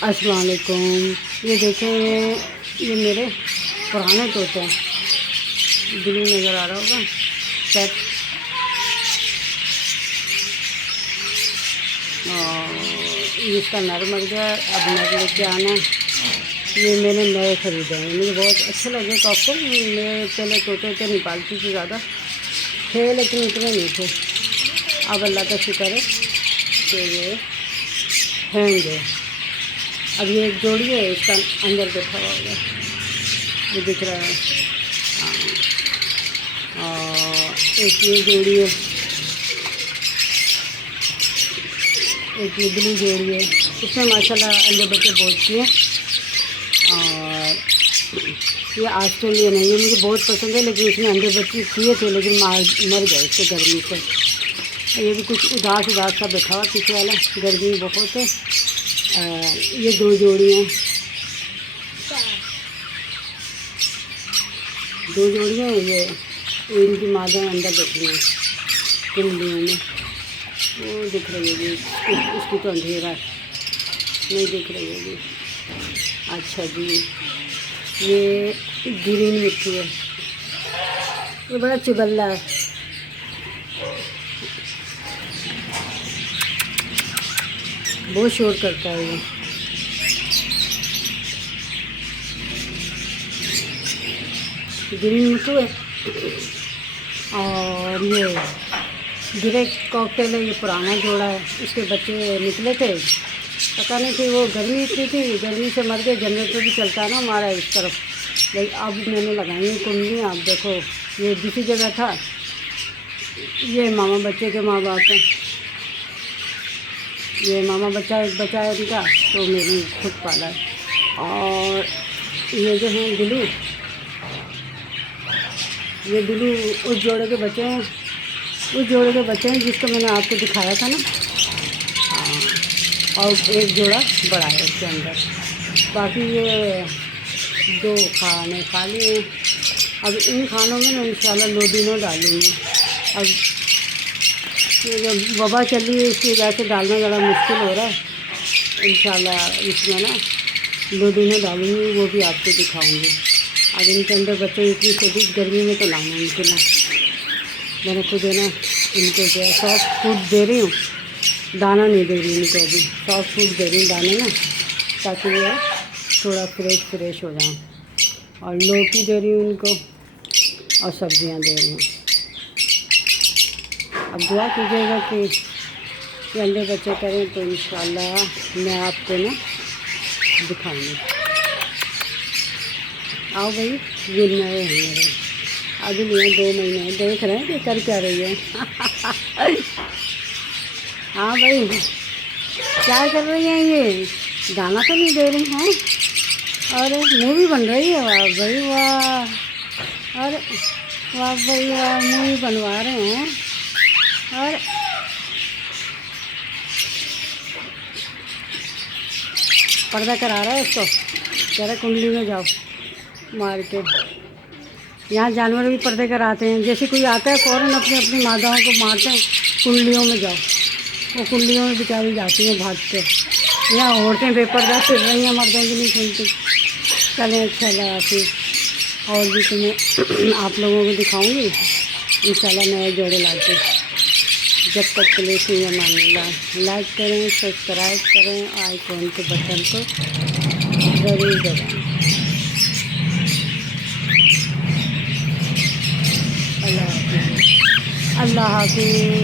अस्सलाम वालेकुम। ये देखें, ये मेरे पुराने तोते हैं। ब्लू नज़र आ रहा होगा सेट। और इसका नर मर गया, अब नर लेके आना। ये मैंने नए ख़रीदे हैं, मुझे बहुत अच्छे लगे कॉकटेल। मैं पहले तोते तो नहीं पालती थी, ज़्यादा थे लेकिन इतने नहीं थे। अब अल्लाह का शुक्र है कि ये हैंगे। अब ये एक जोड़ी है, इसका अंदर बैठा हुआ होगा, ये दिख रहा है। और एक ये जोड़ी है, एक ये ब्लू जोड़ी है। इसमें माशाल्लाह अंडे बच्चे बहुत किए। और ये ऑस्ट्रेलियन है, ये मुझे बहुत पसंद है, लेकिन इसमें अंडे बच्चे किए थे लेकिन मर गए इससे गर्मी से। ये भी कुछ उदास सा बैठा हुआ पीछे वाला, गर्मी बहुत है। ये दो जोड़ी हैं, ये इनकी मादाएं अंदर बैठी हैं कुंडलियों में। वो दिख रही होगी, इसकी तो अंधेरा नहीं दिख रही होगी। अच्छा जी, ये ग्रीन मिट्टी है, ये बड़ा चिबल्ला है। बहुत शोर करता है ये। ग्रीन मिट्टू है। और ये ग्रे कॉकटेल है, ये पुराना जोड़ा है। इसके बच्चे निकले थे, पता नहीं थी, वो गर्मी इतनी थी, गर्मी से मर गए। जनरेटर भी चलता है ना हमारा इस तरफ, लेकिन अब मैंने लगाई है कुंडली। आप देखो, ये दूसरी जगह था। ये मामा बच्चे के माँ बाप हैं। ये मामा बच्चा एक बच्चा है इनका, तो मैंने खुद पाला है। और ये जो हैं ब्लू, ये ब्लू उस जोड़े के बच्चे हैं, जिसको मैंने आपको दिखाया था ना। हाँ, और एक जोड़ा बड़ा है इसके अंदर। बाकी ये दो खाने खा लिए हैं। अब इन खानों में ना इंशाल्लाह लोडिनो डालूँगी। अब ये जो वबा चल रही है, इसकी वजह से डालना ज़रा मुश्किल हो रहा है। इंशाल्लाह इसमें ना लोडिनो डालूँगी, वो भी आपको दिखाऊँगी। अब इनके अंदर बच्चे इतनी शदीद गर्मी में तो लाना मुमकिन है। मैंने खुद है ना इनको जो है सॉफ्ट फूड दे रही हूँ, दाना नहीं दे रही इनको, अभी सॉफ्ट फूड दे रही हूँ दाने ना, ताकि ये थोड़ा फ्रेश हो जाए। और लौकी दे रही हूँ इनको, और सब्जियाँ दे रही हूँ। अब दुआ कीजिएगा कि ये अंडे बच्चे करें तो इंशाल्लाह मैं आपको ना दिखाऊंगी। आओ भाई, ये नए हैं मेरे, अभी लिए 2 महीने। देख रहे हैं कि कर क्या रही है। हाँ भाई, क्या कर रही हैं ये? दाना तो नहीं दे रही हैं? और मूवी बन रही है, वाह भाई वाह। और वाह भाई वाह, मूवी बनवा रहे हैं। और पर्दा करा रहा है इसको, कह रहा कुंडली में जाओ मार के। यहाँ जानवर भी पर्दे कराते हैं, जैसे कोई आता है फ़ौरन अपनी अपनी मादाओं को मारते हैं, कुंडलियों में जाओ। वो कुंडलियों में बेचारी जाती हैं भाग के। यहाँ औरतें बेपर्दा फिर रही हैं, मर्दों की नहीं सुनती। चलें, अच्छा लगा फिर, और भी तुम्हें आप लोगों को दिखाऊंगी इंशाल्लाह नए जोड़े लाके। जब तक के लिए सुनिए, मान लाइक करें, सब्सक्राइब करें, और आइकॉन के बटन को ज़रूर दबाएं। अल्लाह हाफ़िज़।